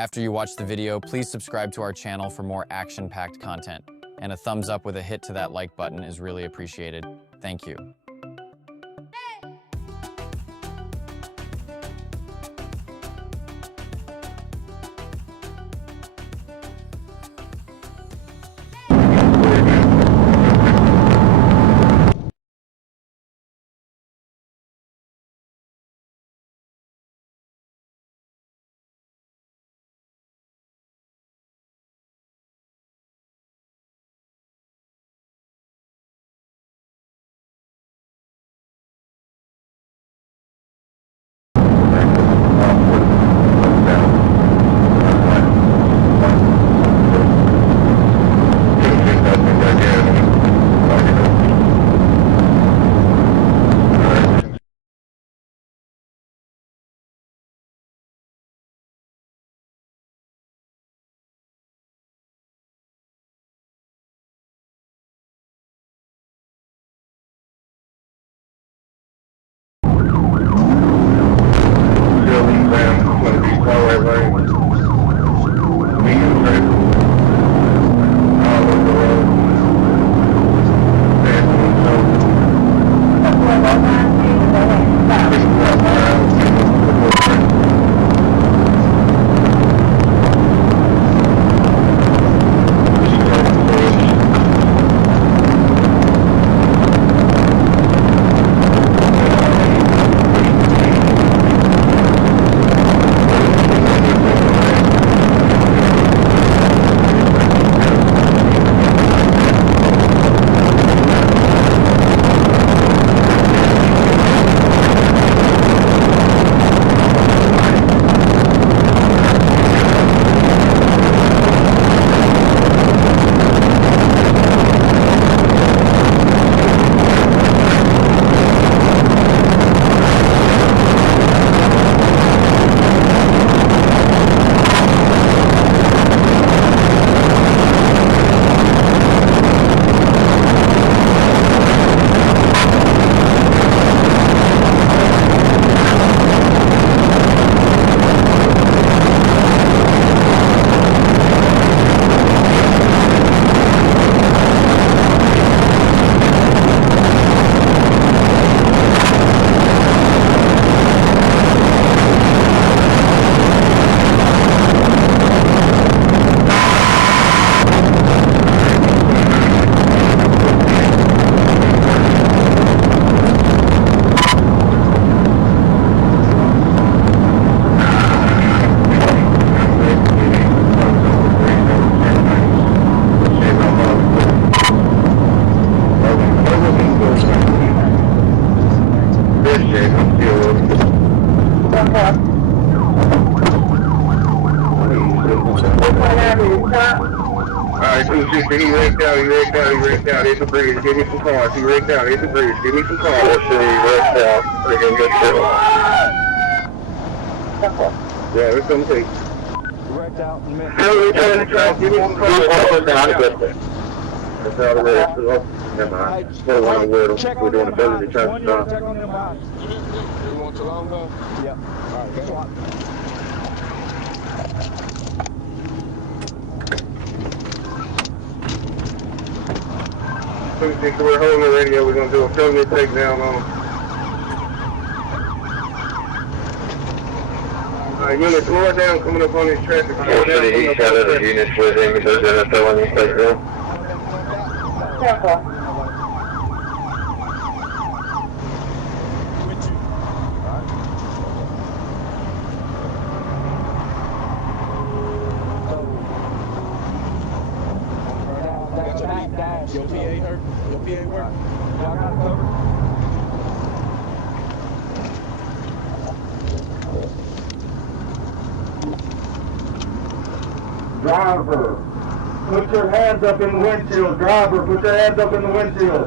After you watch the video, please subscribe to our channel for more action-packed content. And a thumbs up with a hit to that like button is really appreciated. Thank you. Alright, 260, he wrecked out. It's a bridge, give me some cars. He wrecked out, it's a bridge, give me some cars. Let's see, he wrecked out. Yeah, it's gonna take. Wrecked out in the middle. Give me some cars. That's out of there. Never mind. Still one on word. We're doing a ability to try to stop. Check on them behind. You want to long go? Yep. Alright, go on. We're holding the radio. We're going to do a failure takedown on them. Units, slow down coming up on these traffic. Most of the east side of the units with him, he does NFL on these places now. Your PA hurt? Your PA work? Y'all got it covered? Driver, put your hands up in the windshield. Driver, put your hands up in the windshield.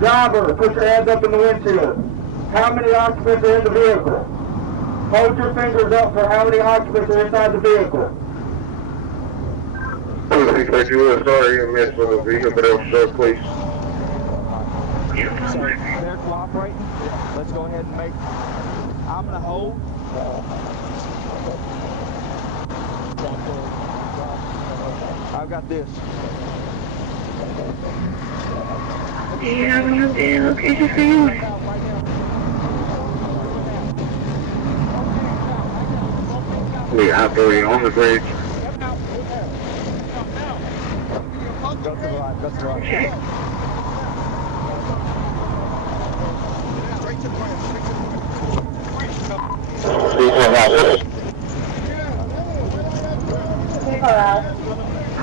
Driver, put your hands up in the windshield. How many occupants are in the vehicle? Hold your fingers up for how many occupants are inside the vehicle. If you were sorry you missed with a vehicle, but it was so please. So they're cooperating. Let's go ahead and make. I'm gonna hold. got this. Do you have an updated location for you? We operating on the bridge. Go to the right, go to the right. Okay. Straight to the right, straight to the right. Please hold on.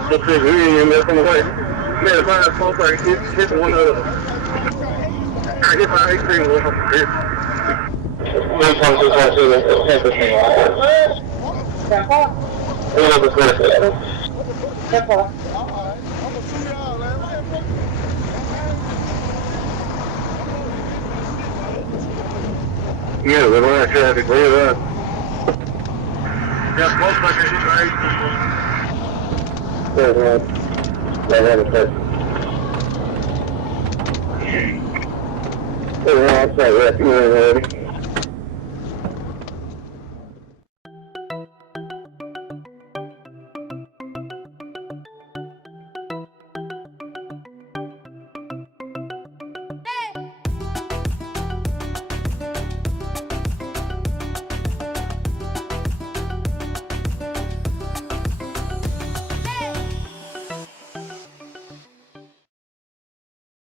This is really missing away. Man, if I fall back, hit one of them. I hit my ice cream off the bridge. This one just wants to hit the thing off. Yeah, but when I tried to clear it up. Yeah, most like I hit my ice cream. I had a touch. Oh, outside, yeah, you know,